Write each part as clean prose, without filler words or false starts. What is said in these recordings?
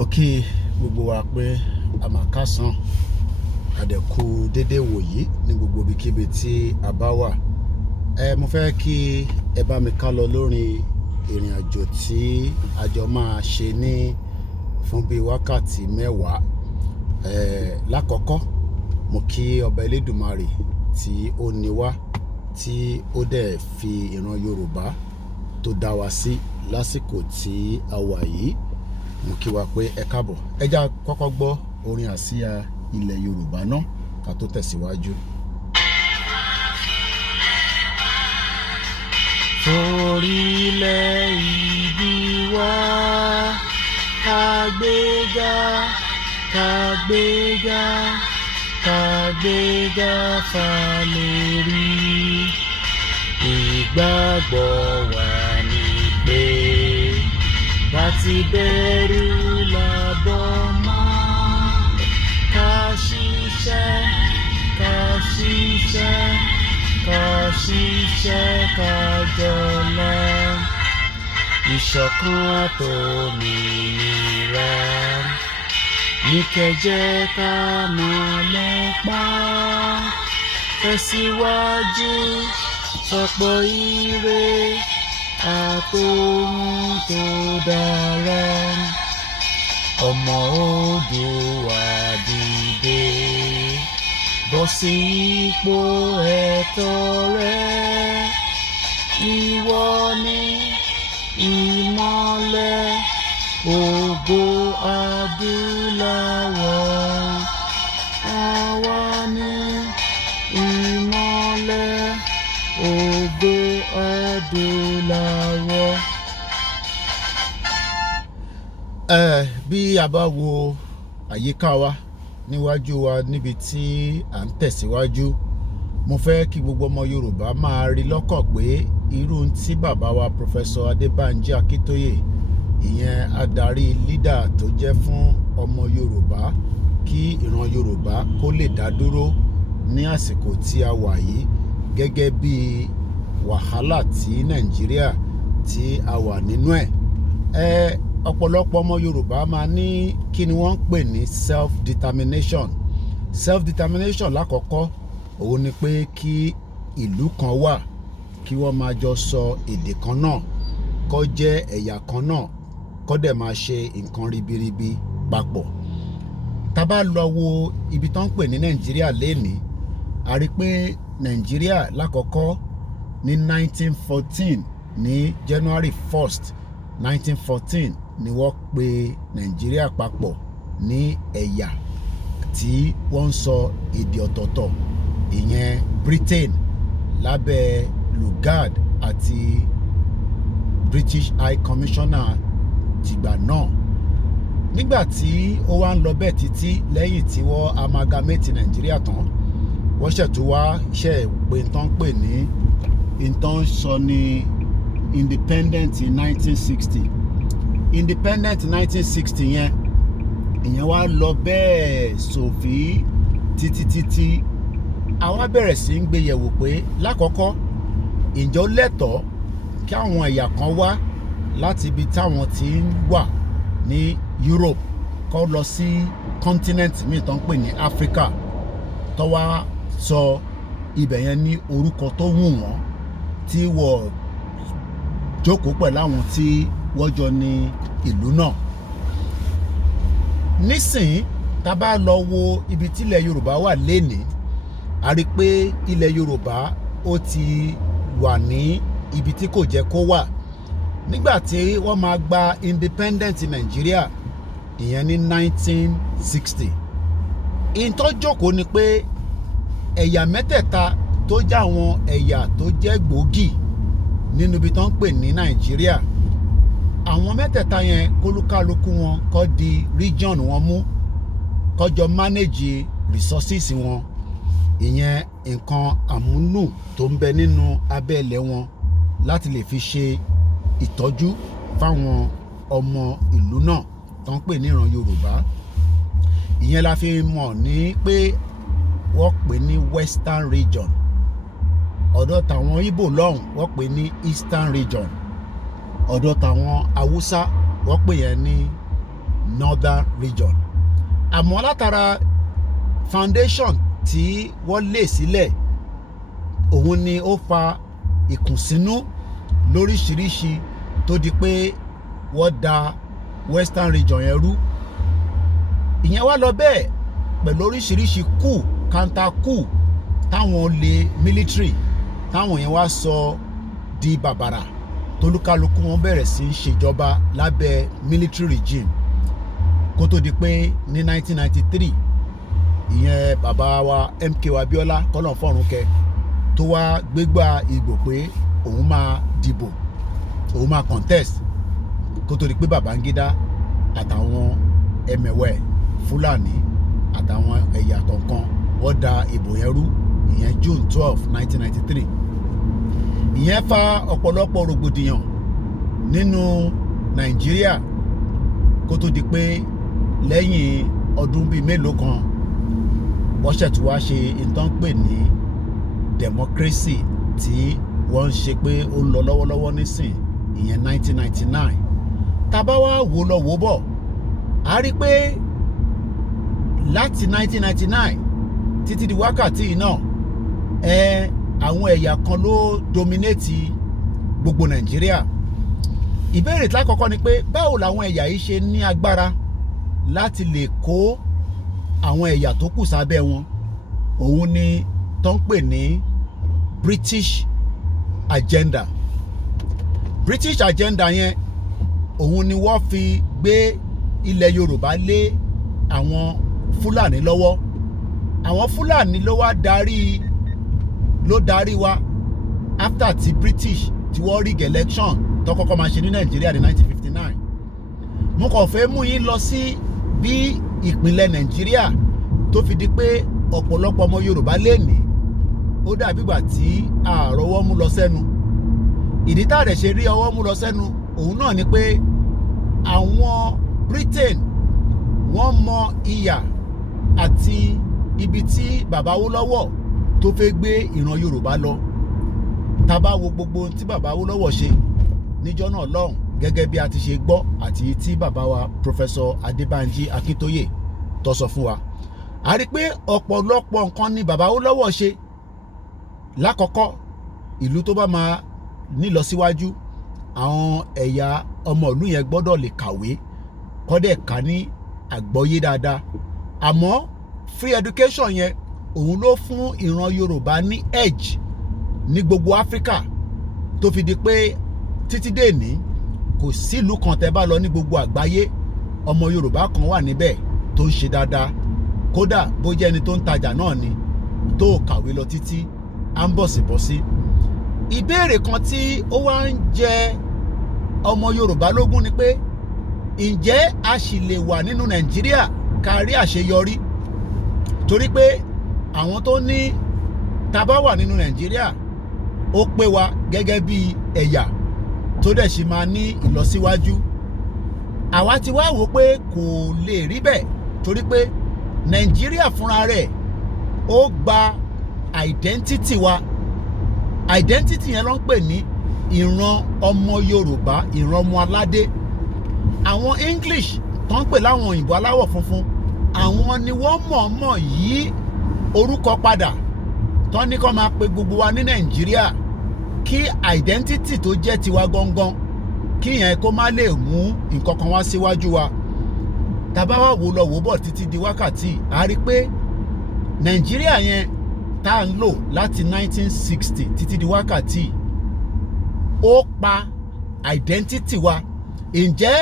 Mo kí gbogbo wa pé a máa kásán àdẹ̀kù dédé wòyí ní gbogbo ibikíbi tí a bá wà. Mo fẹ́ kí ẹ bá mi ká lọ lórí ìrìn àjò tí a jọ máa ṣe ní fún bí wákàtí mẹ́wàá. Lákọ̀ọ́kọ́ mo kí ọba Elédùmarè tí ó ní wá tí ó dẹ̀ fi ìran Yorùbá tó dá wa sí lásìkò tí a wà yìí. Mo kí wa pé ẹ káàbọ̀. Ẹ já kọ́kọ́ gbọ́ orin àsíá ilẹ̀ Yorùbá náà ká tó tẹ̀síwájú. Orílẹ̀ ìbí wa kàgbéga kàgbéga kàgbéga fàlórí. Ìgbàgbọ́ wa ni pé láti bẹ̀rù làbọ̀ mọ́. Ká ṣiṣẹ́ ká ṣiṣẹ́ ká ṣiṣẹ́ ká jọlá. Ìṣọ̀kan àtòmìnira ní kẹjẹ ká máa lépa. Tẹ̀síwájú sọ̀pọ̀ ire àtòhun tó dára. Ọmọ Oòduà dìde bọ́ sí ipò ẹ̀tọ́ rẹ. Ìwọ ni ìmọ́lẹ̀ ògo adúláwọ̀. Àwa ni ìmọ́lẹ̀ ògo adúláwọ̀. Bí a bá wo àyíká wa níwájú wa níbi tí à ń tẹ̀síwájú, mo fẹ́ kí gbogbo ọmọ Yorùbá máa rí lọ́kàn pé irú tí bàbá wa Professor Adébánjí Akíntóyè, ìyẹn adarí lídà tó jẹ́ fún ọmọ Yorùbá kí ìran Yorùbá kó lè dá dúró ní àsìkò tí a wà yìí, gẹ́gẹ́ bí wàhálà tí Nàìjíríà tí a wà nínú ẹ̀. Ọ̀pọ̀lọpọ̀ ọmọ Yorùbá máa ní kí ni wọ́n ń pè ní self-determination. Self-determination lákọ̀ọ́kọ́ òun ni pé kí ìlú kan wà, kí wọ́n máa jọ sọ èdè kan náà, kó jẹ́ ẹ̀yà kan náà, kó dẹ̀ máa ṣe nǹkan ribiribi papọ̀. Tá bá lọ wo ibi tó ń pè ní Nàìjíríà lénìí, a rí pé Nàìjíríà lákọ̀ọ́kọ́ ní 1914 ní January 1st 1914 ni wọ́n pe Nàìjíríà papọ̀ ní ẹ̀yà tí wọ́n ń sọ èdè ọ̀tọ̀ọ̀tọ̀, ìyẹn Britain lábẹ́ Lugard àti British High Commissioner tìgbà náà. Nígbà tí ó wá ń lọ bẹ́ẹ̀ títí lẹ́yìn tí wọ́n amalgamate Nàìjíríà tán, wọ́n ṣẹ̀tún wá pé tán pè ní ìtàn sọ ní independent in 1960. Independent 1960 yẹn, ìyẹn wá lọ bẹ́ẹ̀ sòfí títí àwa bẹ̀rẹ̀ sí ń gbé yẹ̀wò pé lákọ̀ọ́kọ́ ǹjẹ́ ó lẹ́tọ̀ọ́ kí àwọn ẹ̀yà kan wá láti ibi táwọn ti ń wà ní Europe kó lọ sí continent míì tó ń pè ní Africa, tó wá sọ ibẹ̀ yẹn ní orúkọ tó wù wọ́n, tí wọ́n jókòó pẹ̀lú àwọn tí wọ́n jọ ní ìlú náà. Nísìnyí tá bá lọ wo ibi tí ilẹ̀ Yorùbá wà lénìí, a rí pé ilẹ̀ Yorùbá ó ti wà ní ibi tí kò jẹ́ kó wà. Nígbà tí wọ́n máa gba independent Nàìjíríà, ìyẹn ní 1960, ìtọ́jókòó ni pé ẹ̀yà mẹ́tẹ̀ẹ̀ta tó jẹ́ àwọn ẹ̀yà tó jẹ́ gbòógì nínú ibi tó ń pè ní Nàìjíríà, àwọn mẹ́tẹ̀ẹ̀ta yẹn kólúkálukú wọn kó di region wọn mú, kó jọ manage resources wọn, ìyẹn nǹkan àmúlù tó ń bẹ nínú abẹ́lẹ̀ wọn, láti lè fi ṣe ìtọ́jú fáwọn ọmọ ìlú náà tó ń pè ní ìran Yorùbá. Ìyẹn la fi mọ̀ ní pé wọ́n pè ní Western region. Ọ̀dọ̀ tàwọn Ìgbò lọ́hùn wọ́n pè ní Eastern region. Ọ̀dọ̀ tàwọn Haúsá wọ́n pè yẹn ní northern region. Àmọ́ látara foundation tí wọ́n lè sílẹ̀ òun ni ó fa ìkùnsínú lóríṣiríṣi tó di pé wọ́n da western region yẹn rú. Ìyẹn wá lọ bẹ́ẹ̀ pẹ̀lú oríṣiríṣi coup counter coup táwọn olè military táwọn yẹn wá sọ di bàbàrà tolúkálukú wọn bẹ̀rẹ̀ sí í ṣèjọba lábẹ́ military regime kó tó di pé ní 1993 ìyẹn bàbá wa MK Abiola kọ́lọ̀ fọ́run kẹ tó wá gbégbá ìbò pé òun máa dìbò òun máa contest kó tó di pé Babangida àtàwọn ẹmẹ̀wẹ̀ Fúlàní àtàwọn ẹ̀yà kọ̀ọ̀kan wọ́n da ìbò yẹn rú ìyẹn June 12 1993. Ìyẹn fa ọ̀pọ̀lọpọ̀ rògbòdìyàn nínú Nàìjíríà kó tó di pé lẹ́yìn ọdún bíi mélòó kan wọ́n ṣẹ̀tù wá ṣe ìtàn pè ní democracy tí wọ́n ń ṣe pé ó ń lọ lọ́wọ́lọ́wọ́ nísìn ìyẹn 1999. Tábá wá wò lọ wò bọ̀ a rí pé láti 1999 títí di wákàtí náà àwọn ẹ̀yà kan ló dominate gbogbo Nàìjíríà. Ìbéèrè lákọ̀ọ́kọ́ ni pé báwo làwọn ẹ̀yà yìí ṣe ní agbára láti lè kó àwọn ẹ̀yà tó kù sábẹ́ wọn. Òun ni tó ń pè ní British agenda. British agenda yẹn òun ni wọ́n fi gbé ilẹ̀ Yorùbá lé àwọn Fúlàní lọ́wọ́. Àwọn Fúlàní ló darí wa after ti British tí wọ́n rig election tó kọ́kọ́ máa ṣe ní Nàìjíríà ní 1959. Mo kàn fẹ́ mú yín lọ sí bí ìpínlẹ̀ Nàìjíríà tó fi di pé ọ̀pọ̀lọpọ̀ ọmọ Yorùbá lè ní ó dàbí ìgbà tí àrọ́wọ́ mú lọ sẹ́nu. Ìdí tá a dẹ̀ ṣe rí ọwọ́ mú lọ sẹ́nu òun náà ni pé àwọn Britain wọ́n mọ ìyà àti ibi tí bàbá Awólọ́wọ̀ tó fẹ́ gbé ìran Yorùbá lọ. Tá bá wo gbogbo tí bàbá Awólọ́wọ̀ ṣe níjọ́ náà lọ́hùn gẹ́gẹ́ bí a ti ṣe gbọ́ àti tí bàbá wa Professor Adébánjí Akíntóyè tó sọ fún wa, a rí pé ọ̀pọ̀lọpọ̀ nǹkan ni bàbá Awólọ́wọ̀ ṣe. Lákọ̀ọ́kọ́ ìlú tó bá máa nílọ síwájú àwọn ẹ̀yà ọmọ ìlú yẹn gbọ́dọ̀ lè kàwé kọ́dẹ̀ ká ní àgbọ́yé dáadáa. Àmọ́ free education yẹn òun ló fún ìran Yorùbá ní edge ní gbogbo Áfíríkà tó fi di pé títí dé ní kò sílùú kan tẹ́ bá lọ ní gbogbo àgbáyé ọmọ Yorùbá kan wà níbẹ̀ tó ń ṣe dáadáa. Kódà bó jẹ́ ẹni tó ń tajà náà ni tó kàwé lọ títí à ń bọ̀sibọ́sí. Ìbéèrè kan tí ó wá ń jẹ ọmọ Yorùbá lógún ni pé ǹjẹ́ a sì lè wà nínú Nàìjíríà ká rí àṣeyọrí? Torí pé àwọn tó ní tá bá wà nínú Nàìjíríà ó pé wa gẹ́gẹ́ bí ẹ̀yà tó dẹ̀ sì máa ní ìlọsíwájú. Àwa ti wá wò pé kò lè rí bẹ́ẹ̀ torí pé Nàìjíríà fúnra rẹ̀ ó gba identity wa. Identity yẹn ló ń pè ní ìran ọmọ Yorùbá, ìran ọmọ aládé. Àwọn English tó ń pè láwọn òyìnbó aláwọ̀ funfun àwọn ni wọ́n mọ̀ọ́mọ̀ yí orúkọ padà tó ní kó máa pe gbogbo wa ní Nàìjíríà kí identity tó jẹ́ tiwa gangan kí yẹn kó má lè mú nǹkan kan wá síwájú wa. Tá bá wá wò lọ wò bọ̀ títí di wákàtí a rí pé Nàìjíríà yẹn tá à ń lò láti 1960 títí di wákàtí ó pa identity wa. Ǹjẹ́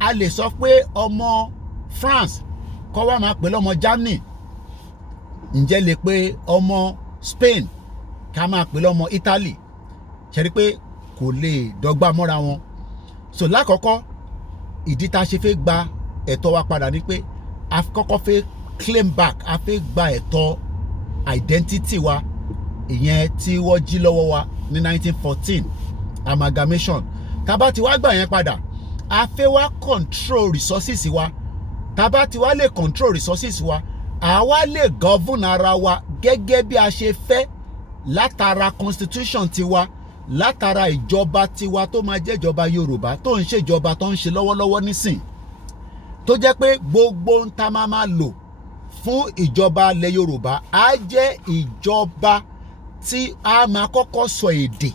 a lè sọ pé ọmọ France kọ́ wá máa pè lọ́mọ Germany? Ǹjẹ́ lè pé ọmọ Spain ká máa pè lọ́mọ Italy? Ṣe rí pé kò lè dọ́gba mọ́ra wọn. So lákọ̀ọ́kọ́ ìdí tá a ṣe fẹ́ gba ẹ̀tọ́ wa padà ni pé a kọ́kọ́ fẹ́ claim back, a fẹ́ gba ẹ̀tọ́ identity wa ìyẹn tí wọ́n jí lọ́wọ́ wa ní 1914 amalgamation. Tá bá ti wá gbà yẹn padà a fẹ́ wá control resources wa. Tá bá ti wá lè control resources wa àwa lè govern ara wa gẹ́gẹ́ bí a ṣe fẹ́ látara constitution tiwa, látara ìjọba tiwa tó máa jẹ́ ìjọba Yorùbá tó ń ṣèjọba tó ń ṣe lọ́wọ́lọ́wọ́ nísìn. tó jẹ́ pé gbogbo ń ta máa lò fún ìjọba ilẹ̀ Yorùbá á jẹ́ ìjọba tí a máa kọ́kọ́ sọ èdè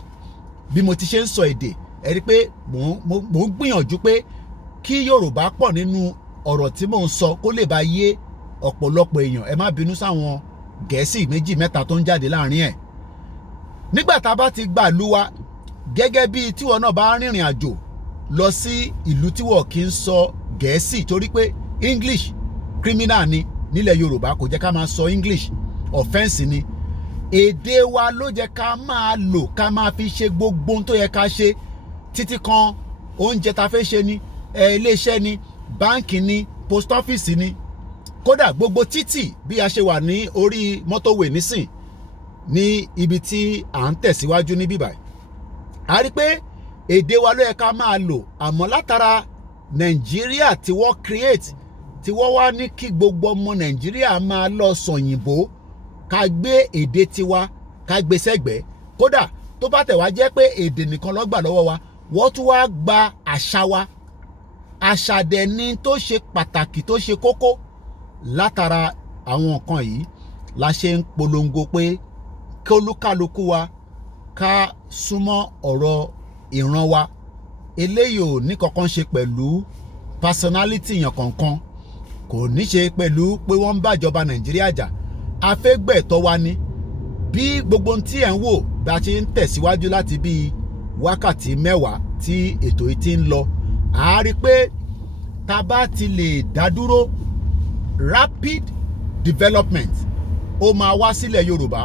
bí mo ti ṣe ń sọ èdè ẹ rí pé mò ń gbìyànjú pé kí Yorùbá pọ̀ nínú ọ̀rọ̀ tí mò ń sọ kó lè bá yé ọ̀pọ̀lọpọ̀ èèyàn ẹ má bínú sáwọn Gẹ̀ẹ́sì méjì mẹ́ta tó ń jáde láàrin ẹ̀. Nígbà tá a bá ti gbà lú wa gẹ́gẹ́ bí tíwọ náà bá rìnrìn àjò lọ sí ìlú tíwọ kì í sọ Gẹ̀ẹ́sì torí pé English criminal ni nílẹ̀ Yorùbá kò jẹ́ ká máa sọ English offence ni. Èdè wa ló jẹ́ ká máa lò ká máa fi ṣe gbogbo ohun tó yẹ ká ṣe títí kan oúnjẹ ta fẹ́ ṣe ni iléeṣẹ́ ni báǹkì ni post office ni kódà gbogbo títì bí a ṣe wà ní orí mọ́tòwé nísìn ní ibi tí à ń tẹ̀síwájú ní bíbáyìí. A rí pé èdè wa ló yẹ ká máa lò àmọ́ látara Nàìjíríà tí wọ́n create tí wọ́n wá ní kí gbogbo ọmọ Nàìjíríà máa lọ sọ̀yìnbó ká gbé èdè tiwa ká gbé sẹ́gbẹ̀ẹ́ kódà tó bá tẹ̀ wá jẹ́ pé èdè nìkan ló gbà lọ́wọ́ wa wọ́n tún wá gba àṣà wa. Àṣà dẹ̀ ni tó ṣe pàtàkì tó ṣe kókó. Látara àwọn nǹkan yìí la ṣe ń polongo pé kí olúkálukú wa ká súnmọ́ ọ̀rọ̀ ìran wa. Eléyìí ò ní kankan ṣe pẹ̀lú personality yàn kankan kò ní ṣe pẹ̀lú pé wọ́n ń bàjọba Nàìjíríà jà a fẹ́ gbẹ̀tọ́ wa ni. Bí gbogbo ohun tí ẹ̀ ń wò bí a ṣe ń tẹ̀síwájú láti bí wákàtí mẹ́wàá tí ètò yìí ti ń lọ a rí pé tá bá ti lè dá dúró rapid development ó máa wá sílẹ̀ Yorùbá.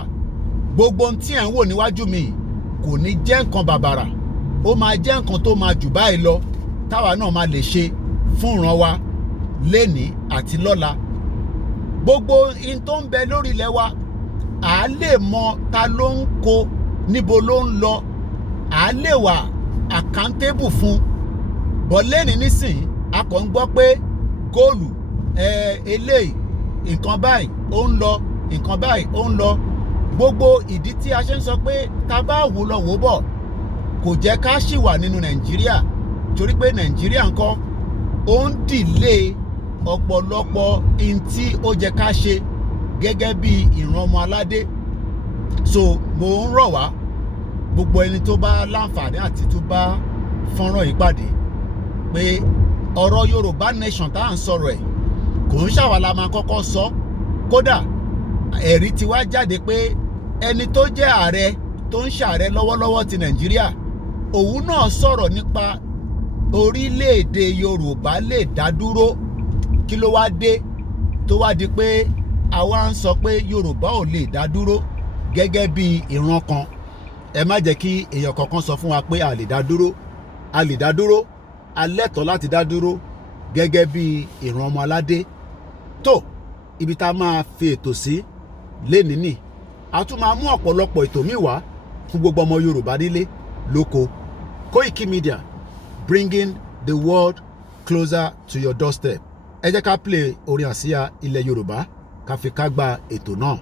Gbogbo ohun tí ẹ̀ ń wò níwájú mi kò ní jẹ́ nǹkan bàbàrà ó máa jẹ́ nǹkan tó máa jù báyìí lọ táwa náà máa lè ṣe fún ìran wa lénìí àti lọ́la. Gbogbo in tó ń bẹ lórí ilẹ̀ wa à lè mọ ta ló ń kó níbo ló ń lọ à lè wà accountable fún. Bọ̀ lẹ́ni nísìnyí a kàn ń gbọ́ pé góòlù eléyìí nǹkan báyìí ó ń lọ nǹkan báyìí ó ń lọ. Gbogbo ìdí tí a ṣe ń sọ pé ta bá wò lọ wò bọ̀ kò jẹ́ ká ṣì wà nínú Nàìjíríà torí pé Nàìjíríà ńkọ́ ó ń dìlé ọ̀pọ̀lọpọ̀ in tí ó jẹ́ ká ṣe gẹ́gẹ́ bí ìran ọmọ aládé. So mo ń rọ̀ wá gbogbo ẹni tó bá láǹfààní àti tó bá fọ́nrán yìí pàdé pé ọ̀rọ̀ Yorùbá nation tá à ń sọ̀rọ̀ ẹ̀ kò ń ṣàwàlà máa kọ́kọ́ sọ kódà ẹ̀rí ti wá jáde pé ẹni tó jẹ́ ààrẹ tó ń ṣààrẹ lọ́wọ́lọ́wọ́ ti Nàìjíríà òun náà sọ̀rọ̀ nípa orílẹ̀-èdè Yorùbá lè dá dúró kí ló wá dé tó wá di pé àwa ń sọ pé Yorùbá ò lè dá dúró gẹ́gẹ́ bí ìran kan. Ẹ má jẹ́ kí èèyàn kankan sọ fún wa pé a lè dá dúró a lè dá dúró a lẹ́tọ̀ọ́ láti dá dúró gẹ́gẹ́ bí ìran ọmọ aládé. Tó ibi tá a máa fi ètò sí lénìí nì a tún máa mú ọ̀pọ̀lọpọ̀ ètò míì wá fún gbogbo ọmọ Yorùbá nílé lóko. Koikimedia bringing the world closer to your doorstep. Ẹ jẹ́ ká play orin àsíá ilẹ̀ Yorùbá ká fi ká gba ètò náà.